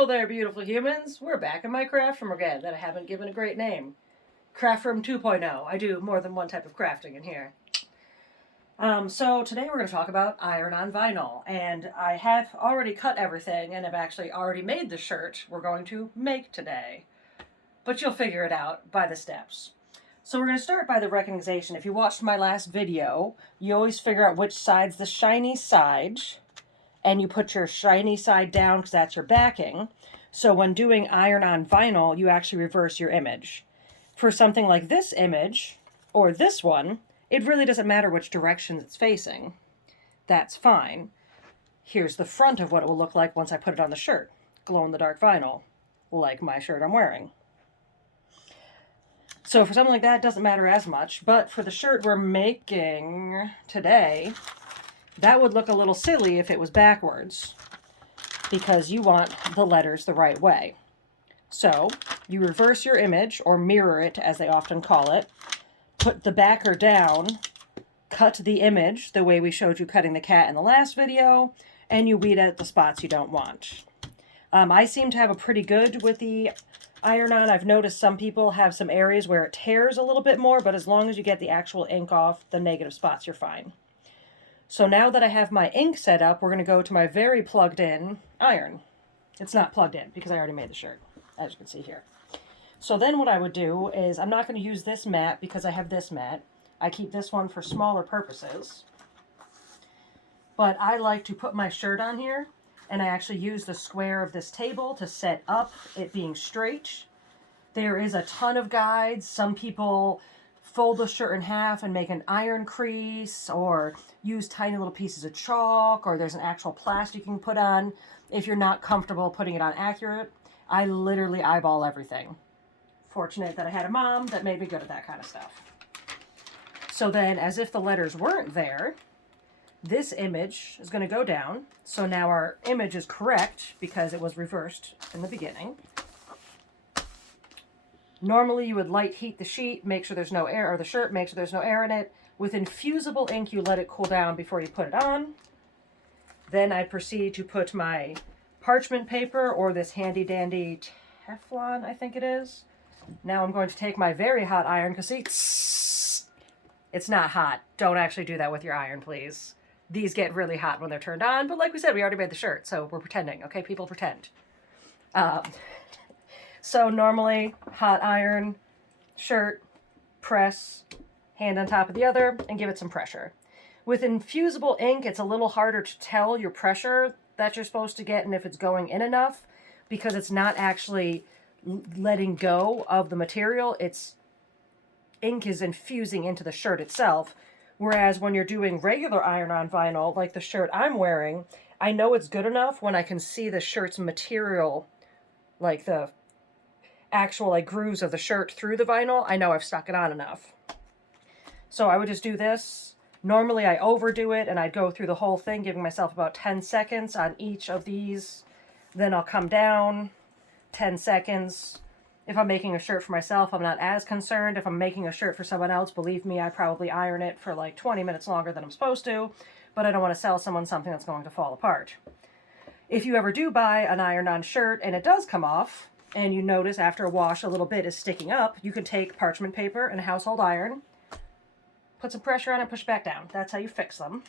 Hello there, beautiful humans. We're back in my craft room again that I haven't given a great name. Craft Room 2.0. I do more than one type of crafting in here. So today we're going to talk about iron on vinyl. And I have already cut everything and have actually already made the shirt we're going to make today. But you'll figure it out by the steps. So we're going to start by the recognition. If you watched my last video, you always figure out which side's the shiny side. And you put your shiny side down because that's your backing. So when doing iron on vinyl, you actually reverse your image. For something like this image, or this one, it really doesn't matter which direction it's facing. That's fine. Here's the front of what it will look like once I put it on the shirt. Glow-in-the-dark vinyl, like my shirt I'm wearing. So for something like that, it doesn't matter as much. But for the shirt we're making today, that would look a little silly if it was backwards, because you want the letters the right way. So you reverse your image, or mirror it as they often call it, put the backer down, cut the image the way we showed you cutting the cat in the last video, and you weed out the spots you don't want. I seem to have a pretty good with the iron on. I've noticed some people have some areas where it tears a little bit more, but as long as you get the actual ink off the negative spots, you're fine. So now that I have my ink set up, we're going to go to my very plugged in iron. It's not plugged in because I already made the shirt, as you can see here. So then what I would do is, I'm not going to use this mat because I have this mat. I keep this one for smaller purposes. But I like to put my shirt on here, and I actually use the square of this table to set up it being straight. There is a ton of guides. Some people fold the shirt in half and make an iron crease, or use tiny little pieces of chalk, or there's an actual plastic you can put on if you're not comfortable putting it on accurate. I literally eyeball everything. Fortunate that I had a mom that made me good at that kind of stuff. So then, as if the letters weren't there, this image is going to go down. So now our image is correct because it was reversed in the beginning. Normally you would light heat the sheet, make sure there's no air, or the shirt, make sure there's no air in it. With infusible ink, you let it cool down before you put it on. Then I proceed to put my parchment paper, or this handy dandy Teflon, I think it is. Now I'm going to take my very hot iron, because see, it's not hot. Don't actually do that with your iron, please. These get really hot when they're turned on, but like we said, we already made the shirt, so we're pretending, okay? People pretend. So normally, hot iron, shirt, press, hand on top of the other, and give it some pressure. With infusible ink, it's a little harder to tell your pressure that you're supposed to get and if it's going in enough, because it's not actually letting go of the material. Ink is infusing into the shirt itself. Whereas when you're doing regular iron on vinyl, like the shirt I'm wearing, I know it's good enough when I can see the shirt's material, like the actual grooves of the shirt through the vinyl. I know I've stuck it on enough. So I would just do this. Normally I overdo it and I'd go through the whole thing, giving myself about 10 seconds on each of these. Then I'll come down, 10 seconds. If I'm making a shirt for myself, I'm not as concerned. If I'm making a shirt for someone else, believe me, I probably iron it for like 20 minutes longer than I'm supposed to, but I don't want to sell someone something that's going to fall apart. If you ever do buy an ironed-on shirt and it does come off, and you notice after a wash a little bit is sticking up, you can take parchment paper and a household iron, put some pressure on it, push back down. That's how you fix them.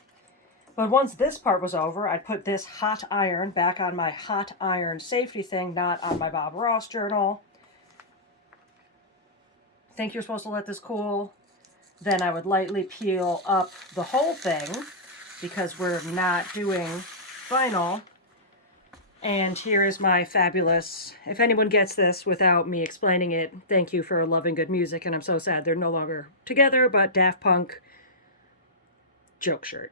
But once this part was over, I'd put this hot iron back on my hot iron safety thing, not on my Bob Ross journal. Think you're supposed to let this cool. Then I would lightly peel up the whole thing, because we're not doing vinyl. And here is my fabulous, if anyone gets this without me explaining it, thank you for loving good music, and I'm so sad they're no longer together, but Daft Punk joke shirt.